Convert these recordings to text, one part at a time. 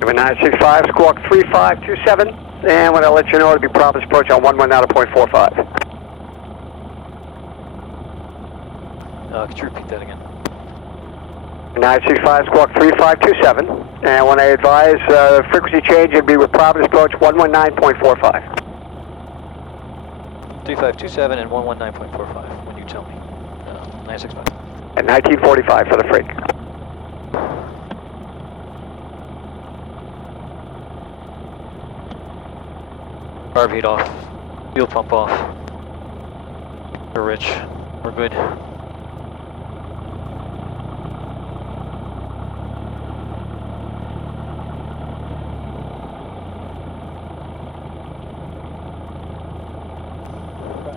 Number 965, squawk 3527, and when I let you know, it'll be Providence approach on 119.45. Could you repeat that again? 965, squawk 3527, and when I advise frequency change, it'll be with Providence approach 119.45. 3527 and 119.45 when you tell me. 965. At 1945 for the freak. Carb heat off. Fuel pump off. We're rich. We're good.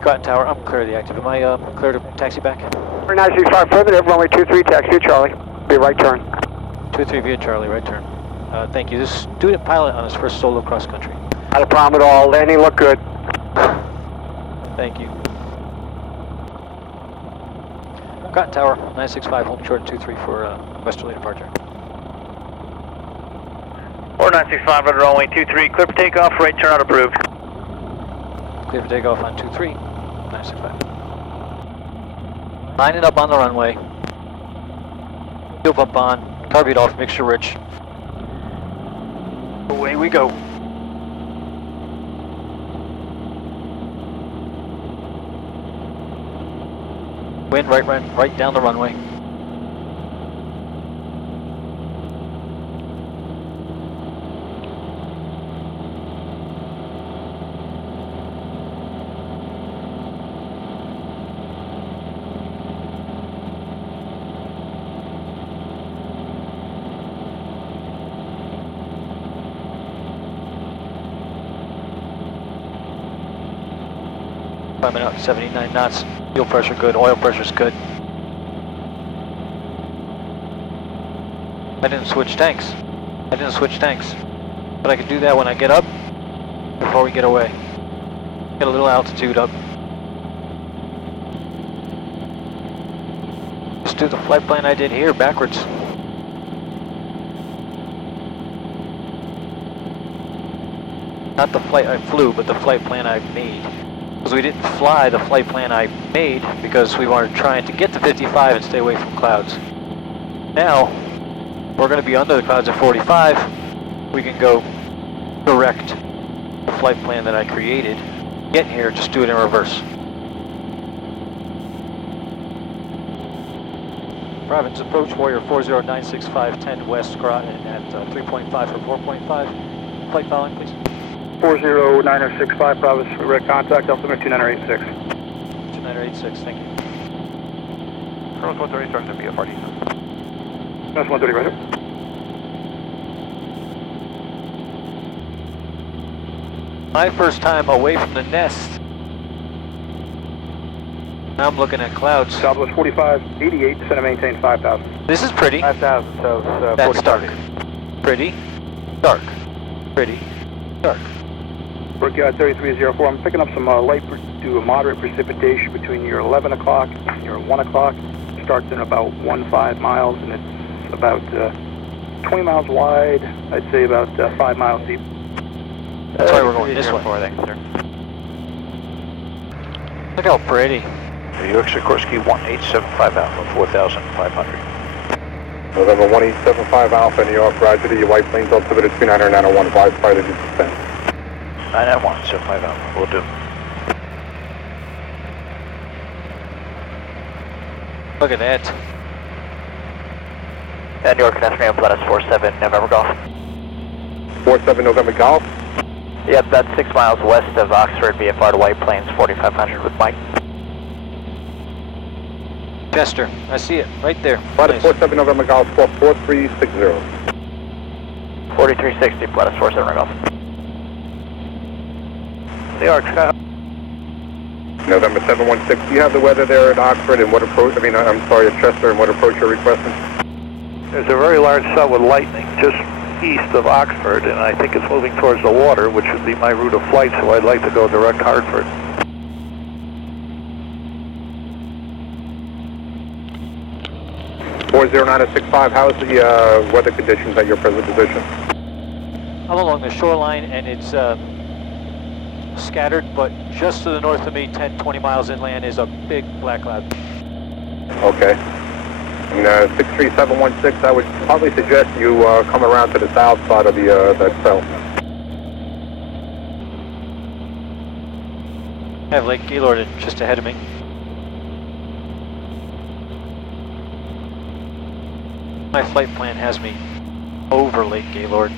Groton Tower, I'm clear of the active. Am I clear to taxi back? We're 965 affirmative, runway 23, taxi to Charlie. Be right turn. 23 via Charlie, right turn. Thank you. This student pilot on his first solo cross country. Not a problem at all. Landing looked good. Thank you. Groton Tower, 965, home short 23 for westerly departure. 4965, rudder runway 23, clear for takeoff, right turn out approved. Clear for takeoff on 23, 965. Line it up on the runway. Fuel pump on, carb heat off, mixture rich. Away we go. Wind right down the runway. Climbing up 79 knots. Fuel pressure good, oil pressure's good. I didn't switch tanks. But I can do that when I get up, before we get away. Get a little altitude up. Just do the flight plan I did here backwards. Not the flight I flew, but the flight plan I made. Because we didn't fly the flight plan I made because we were trying to get to 55 and stay away from clouds. Now, we're going to be under the clouds at 45. We can go direct the flight plan that I created. Get here, just do it in reverse. Providence approach, Warrior 40965, 10 West Groton at 3.5 for 4.5. Flight following, please. 40965, Providence, direct contact, altimeter 2986. 2986, thank you. Cross 130, starting to be a party. That's 130 right here. My first time away from the nest. Now I'm looking at clouds. Southwest 4588, descend and maintain 5,000. This is pretty. 5,000, so That's dark. Pretty. Dark. Pretty. Dark. Brickyard 3304, I'm picking up some light to moderate precipitation between your 11 o'clock and your 1 o'clock. Starts in about 15 miles, and it's about 20 miles wide. I'd say about 5 miles deep. That's why we're going this way. Thanks, sir. Look how pretty. New York Sikorsky 1875 Alpha, 4,500. November 1875 Alpha, New York, roger to your white planes altimeter 3901, advise pilot to descend. 99175 Alpha, will do. Look at that. New York, afternoon, Platus 47, November Golf. 47 November Golf. Yep, that's 6 miles west of Oxford, VFR to White Plains, 4500 with Mike. Chester, I see it, right there. Platus 47 November Golf, 4360. 4360, Platus 47 Golf. New York, November 716, do you have the weather there at Oxford and what approach, at Chester, and what approach you're requesting? There's a very large cell with lightning just east of Oxford, and I think it's moving towards the water, which would be my route of flight, so I'd like to go direct Hartford. How's the weather conditions at your present position? I'm along the shoreline, and it's scattered, but just to the north of me, 10, 20 miles inland, is a big black cloud. Okay. And 63716, I would probably suggest you come around to the south side of that cell. I have Lake Gaylord just ahead of me. My flight plan has me over Lake Gaylord.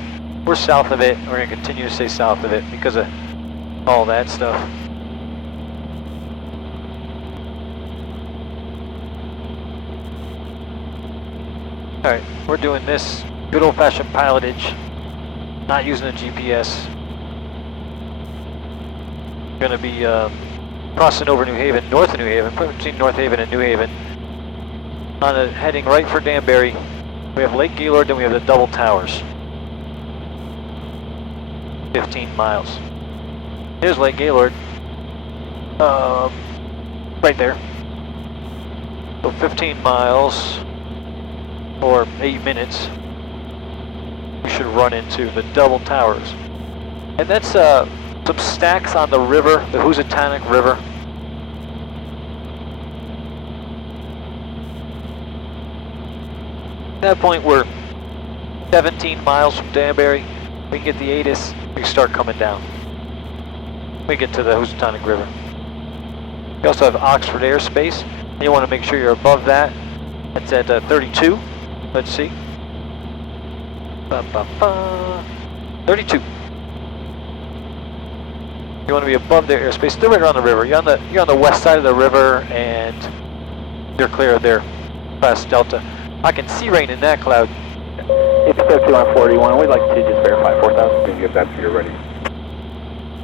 We're south of it. We're going to continue to stay south of it because of all that stuff. Alright, we're doing this good old-fashioned pilotage, not using a GPS. Going to be crossing over New Haven, north of New Haven, between North Haven and New Haven, heading right for Danbury. We have Lake Gaylord, then we have the double towers. 15 miles. Here's Lake Gaylord. Right there. So 15 miles, or 8 minutes, we should run into the double towers. And that's some stacks on the river, the Housatonic River. At that point, we're 17 miles from Danbury. We can get the ATIS, we can start coming down. We get to the Housatonic River. We also have Oxford airspace. And you want to make sure you're above that. That's at 32. Let's see. 32. You want to be above their airspace. Still right around the river. You're on the west side of the river, and you're clear of their class Delta. I can see rain in that cloud. It's 5141. We'd like to just verify 4,000. Can you get that so you're ready?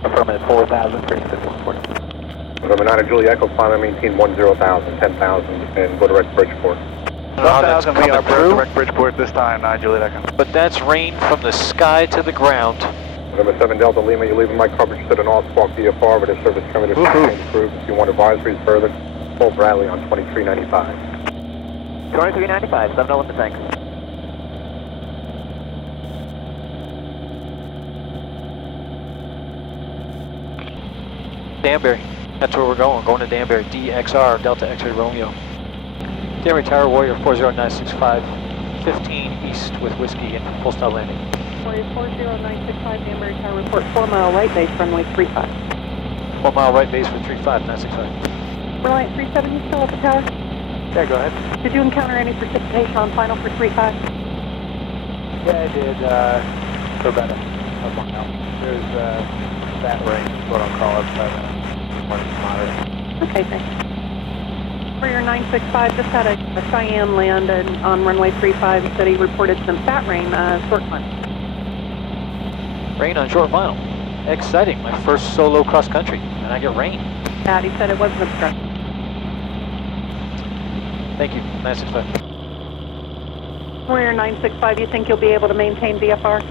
Affirmative 4,000, 5140. November 9 Julie Echo, climb and maintain 10,000, 10,000, and go direct Bridgeport. 1,000, we are direct Bridgeport this time, 9 Juliet Echo. But that's rain from the sky to the ground. November 7 Delta Lima, you're leaving my coverage to the north, squawk VFR with a service coming to improved. If you want advisories further, call Bradley on 2395. 2395, 701 the tank. Danbury. That's where we're going. We're going to Danbury. DXR, Delta X-ray Romeo. Danbury Tower, Warrior 40965, 15 east with whiskey and full stop landing. Warrior 40965, Danbury Tower, report 4 mile right base, runway 35. 4 mile right base for 35, 965. Reliant 37, you still at the tower? Yeah, go ahead. Did you encounter any precipitation on final for 35? Yeah, I did. So about a mile. There's that rain, what I'll call it, but moderate. Okay, thanks. Warrior 965 just had a Cheyenne land on runway 35. He said he reported some fat rain, short climb. Rain on short final. Exciting. My first solo cross country, and I get rain. Yeah, he said it wasn't obstructed. Thank you, 965. Warrior 965, you think you'll be able to maintain VFR?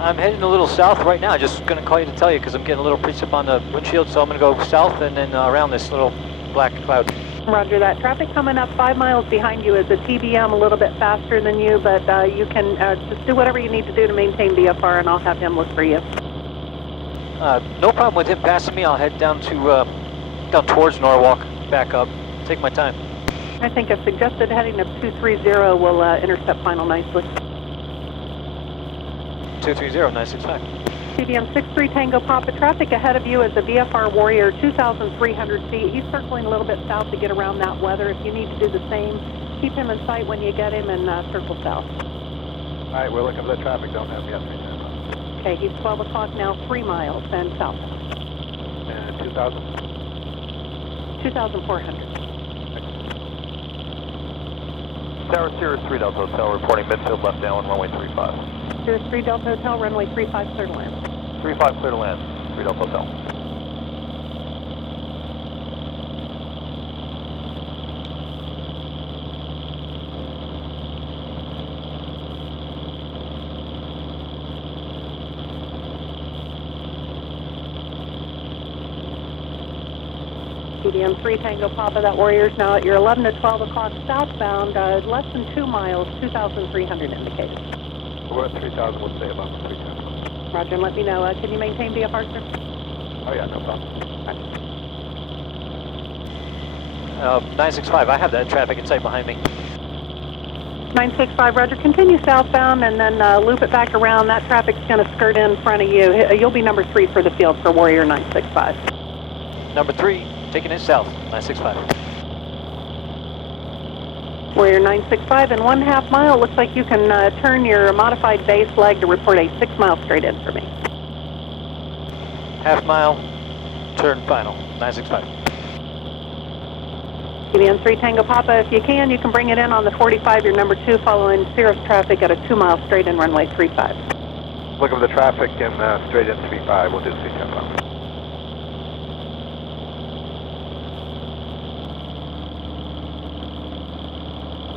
I'm heading a little south right now. Just going to call you to tell you because I'm getting a little precip on the windshield, so I'm going to go south and then around this little black cloud. Roger that. Traffic coming up 5 miles behind you is a TBM, a little bit faster than you, but you can just do whatever you need to do to maintain VFR, and I'll have him look for you. No problem with him passing me. I'll head down to down towards Norwalk, back up. Take my time. I think a suggested heading of 230 will intercept final nicely. 230, 965. TBM 63 Tango Papa, traffic ahead of you is a VFR Warrior 2,300 feet. He's circling a little bit south to get around that weather. If you need to do the same, keep him in sight when you get him and circle south. All right, we're looking for the traffic. Don't have yet. Okay, he's 12 o'clock now, 3 miles and south. 2,000? 2,400. Tower Sirius 3 Delta Hotel reporting midfield left down runway 35. Sirius 3 Delta Hotel, runway 35, clear to land. 35 clear to land, 3 Delta Hotel. TBM 3 Tango Papa, that Warrior's now at your 11 to 12 o'clock southbound, less than 2 miles, 2,300 indicated. We're at 3,000, we'll stay about 310. Roger, and let me know. Can you maintain VFR, sir? Oh yeah, no problem. 965, I have that traffic in sight behind me. 965, Roger. Continue southbound and then loop it back around. That traffic's going to skirt in front of you. You'll be number 3 for the field for Warrior 965. Number 3, taking it south, 965. Warrior 965 in 1/2 mile. Looks like you can turn your modified base leg to report a 6 mile straight in for me. Half mile, turn final, 965. CBN 3 Tango Papa, if you can bring it in on the 45, your number 2, following Cirrus traffic at a 2 mile straight in runway 35. Look over the traffic and straight in 35, we'll do 310 pounds.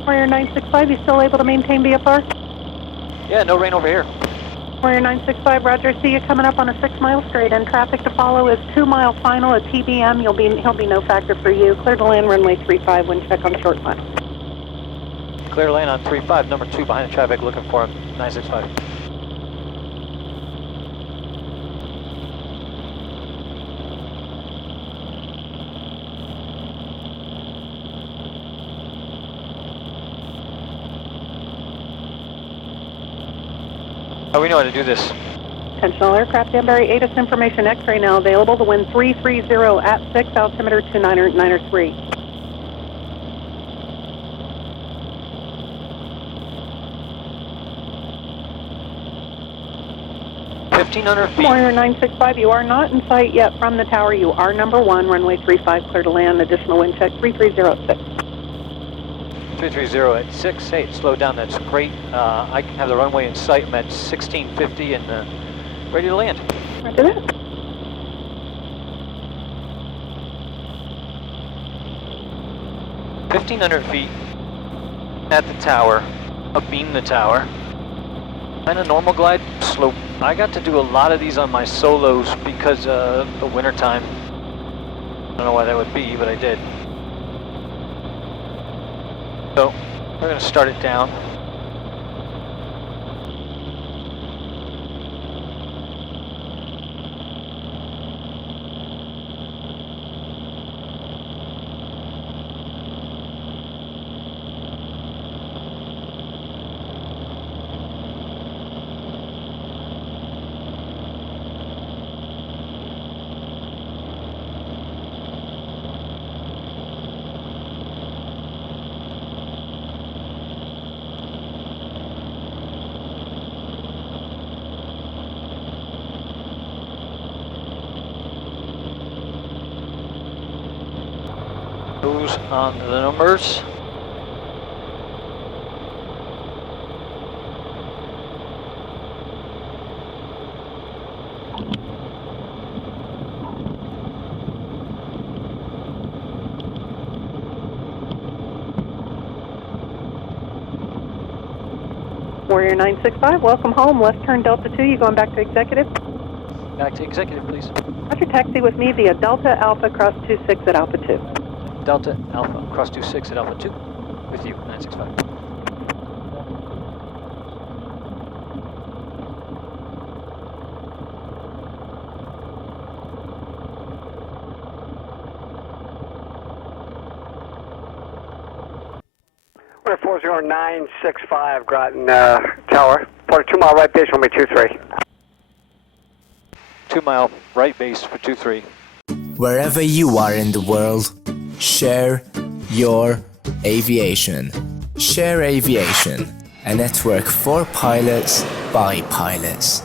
Warrior 965, you still able to maintain VFR? Yeah, no rain over here. Warrior 965, Roger. I see you coming up on a 6 mile straight in. Traffic to follow is 2 mile final at TBM. He'll be no factor for you. Clear to land runway 35 when check on short final. Clear lane on 35, number 2 behind the traffic, looking for him, 965. Oh, we know how to do this. Intentional aircraft, Danbury, ATIS information X-ray now available. The wind 330 at 6, altimeter 2993. 1,500 feet. Warrior 965, you are not in sight yet from the tower. You are number 1, runway 35, clear to land. Additional wind check 330 at 6. 330 at 6. Hey, it slowed down, that's great. I have the runway in sight. I'm at 1650 and ready to land. Roger that. Right 1,500 feet at the tower, abeam the tower. And a normal glide slope. I got to do a lot of these on my solos because of the winter time. I don't know why that would be, but I did. So, we're going to start it down. Those on the numbers. Warrior 965, welcome home. Left turn Delta 2, you going back to executive? Back to executive, please. Roger, taxi with me via Delta Alpha cross 26 at Alpha 2. Delta Alpha, cross 26 at Alpha 2. With you, 965. We're at 40965 Groton Tower. Port 2 mile right base, runway 23. 2 mile right base for 23. Wherever you are in the world, share your aviation. Share Aviation, a network for pilots by pilots.